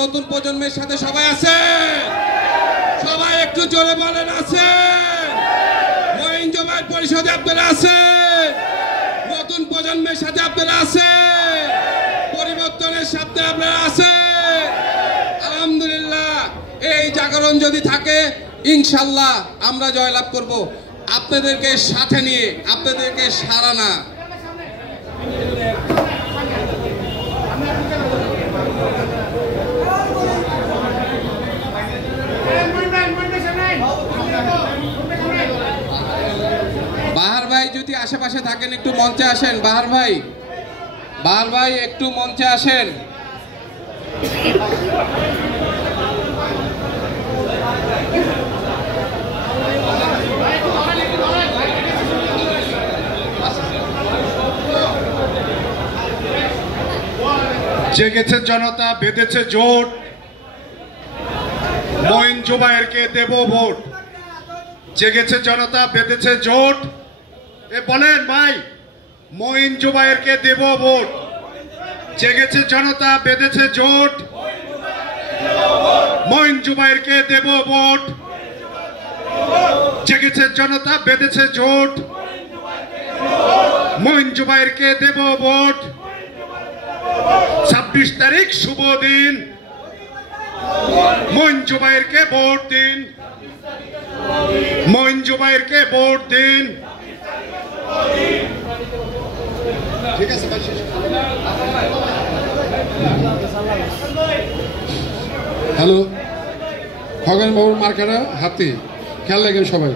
নতুন প্রজন্মের সাথে সবাই আছে, সবাই একটু জোরে বলেন আছে। মঈন জুবায়ের পরিষদে আপনারা আছে, নতুন প্রজন্মের সাথে আপনারা আছে, পরিবর্তনের সাথে আপনারা আছে। আলহামদুলিল্লাহ, এই জাগরণ যদি থাকে ইনশাল্লাহ আমরা জয়লাভ করব, আপনাদেরকে সাথে নিয়ে, আপনাদেরকে সারা না। বাহার ভাই যদি আশেপাশে থাকেন একটু মঞ্চে আসেন। বাহার ভাই একটু মঞ্চে আসেন। জেগেছে জনতা, বেঁধেছে জোট, মঈন জুবায়েরকে দেব ভোট। জেগেছে জনতা, বেঁধেছে জোট, বলেন ভাই, মঈন জুবায়েরকে দেব ভোট। জেগেছে জনতা, বেঁধেছে জোট, মঈন জুবায়েরকে দেব ভোট। জেগেছে জনতা, বেঁধেছে জোট, মঈন জুবায়েরকে দেব ভোট। 26 তারিখ শুভ দিন, মঈন জুবায়েরকে ভোট দিন, মঈন জুবায়েরকে ভোট দিন। ঠিক আছে, হ্যালো, খগেন বাবুর মার্কাটা হাতি, খেয়াল রাখেন সবাই।